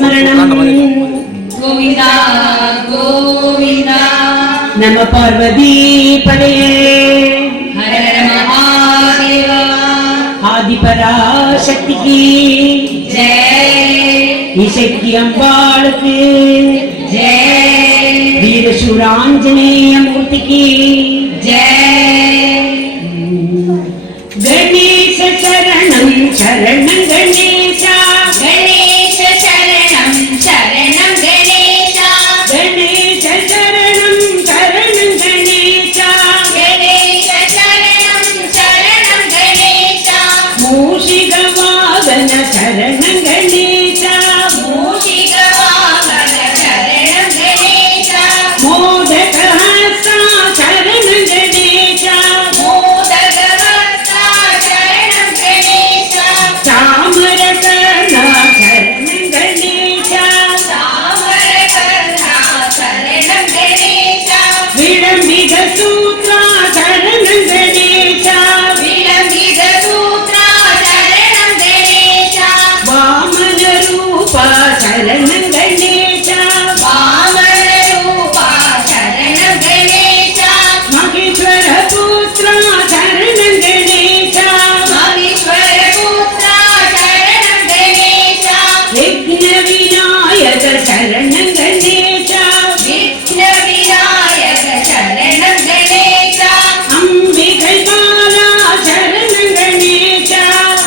ஸ்மரணம் கோவிந்தா கோவிந்தா. நம பார்வதி பதையே ஹர ஹர மகாதேவா. ஆதிபராசக்திக்கு ஜெய். இசைக்கு அம்பாளுக்கு ஜெய். வீரசூராஞ்சனேய மூர்த்திக்கு ஜெய். கணேச சரணம் சரணம் கணேசா கணேச சரணம் சரணம் கணேசா. கணேச சரணம் சரணம் கணேசா கணேச சரணம் சரணம் கணேசா. மூஷிக வாகன சரணம் கணேசா மூஷிக வாகன சரணம் கணேசா. மோதக ஹஸ்தா சரணம் கணேசா மோதகவர்த்தா சரணம் கணேசா. தாமரகர்ணா சரணம் கணேசா தாமரகர்ணா சரணம் கணேசா. விளம்பிக சூத்ரா சரணம் கணேசா விளம்பித சூத்ரா சரணம் கணேசா. வாமன ரூபா சரணம் கணேசா வாமன ரூபா சரணம் கணேசா. மகேஸ்வர புத்ரா சரணம் கணேசா மகேஸ்வர புத்ரா சரணம் கணேசா. விக்ன விநாயக சரணம் கணேசா விக்ன விநாயக சரணம் கணேசா. அம்பிகை பாலா சரணம் கணேசா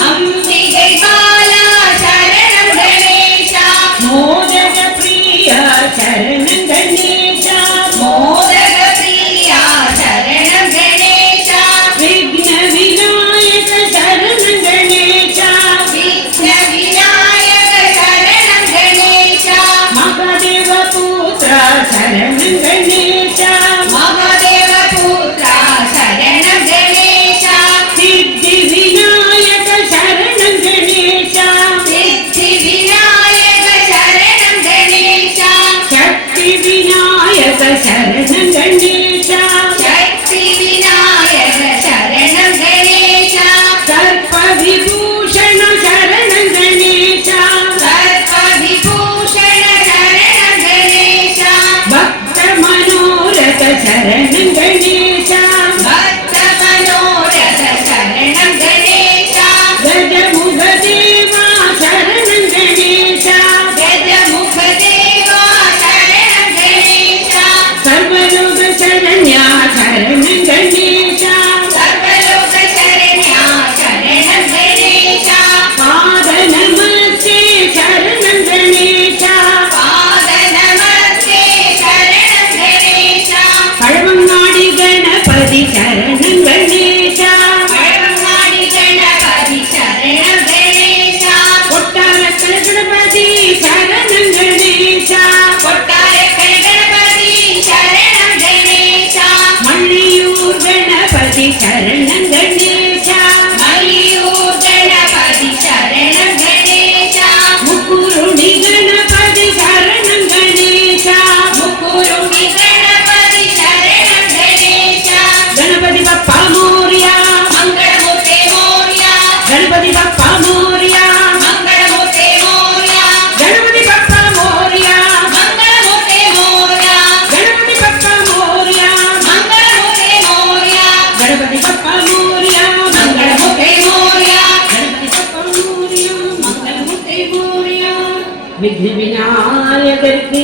அம்பிகை பாலா சரணம் கணேசா. மோதக பிரியா சரணம் கணேசா மோதக பிரியா சரணம் கணேசா. விக்ன விநாயக சரணம் கணேசா விக்ன விநாயக சரணம் கணேசா. மகாதேவ புத்ரா சரணம் கணேசா மகாதேவ புத்ரா சரணம் கணேசா. சித்தி விநாயக சரணம் கணேசா சித்தி விநாயக சரணம் கணேசா. சக்தி விநாயக சரணம் கணேசா சக்தி விநாயக சரணம் கணேசா. சர்ப்ப விபூஷண சரணம் கணேசா சர்ப்ப விபூஷண சரணம் கணேசா. பக்த மனோரத சரணம் கணேசா பக்த மனோரத சரணம் கணேசா. கஜமுக தேவா சரணம் கணேசா கஜமுக தேவா சரணம் கணேசா. சர்வலோக சரண்யா சரணம் கணேசா சர்வலோக சரண்யா சரணம் கணேசா. பாத நமஸ்தே சரணம் கணேசா பாத நமஸ்தே சரணம் கணேசா. பழவங்காடி கணபதி சரணம் கணேசா பழமாடி கணபதி சரணம் கணேசா. கொட்டாரக்கல் கணபதி சரணம் கணேசா கொட்டாரக்கல் கணபதி சரணம் கணேசா. மல்லியூர் கணபதி சரணம் கணேசா மல்லியூர் கணபதி சரணம் கணேசா. முக்குருணி கணபதி சரணம் கணேசா முக்குருணி கணபதி சரணம் கணேசா. கணபதி பப்பா மோரியா மங்களமூர்த்தி மோர்யா. கணபதி பப்பா மோரியா மங்களமூர்த்தி மோர்யா. கணபதி பப்பா மோரியா மங்களமூர்த்தி மோர்யா. கணபதி பப்பா மோரியா மங்களமூர்த்தி மோர்யா. கணபதி பப்பா மோரியா மங்களமூர்த்தி மோர்யா. கணபதி பப்பா மோரியா மங்களமூர்த்தி மோரியா விக்ன விநாயகருக்கு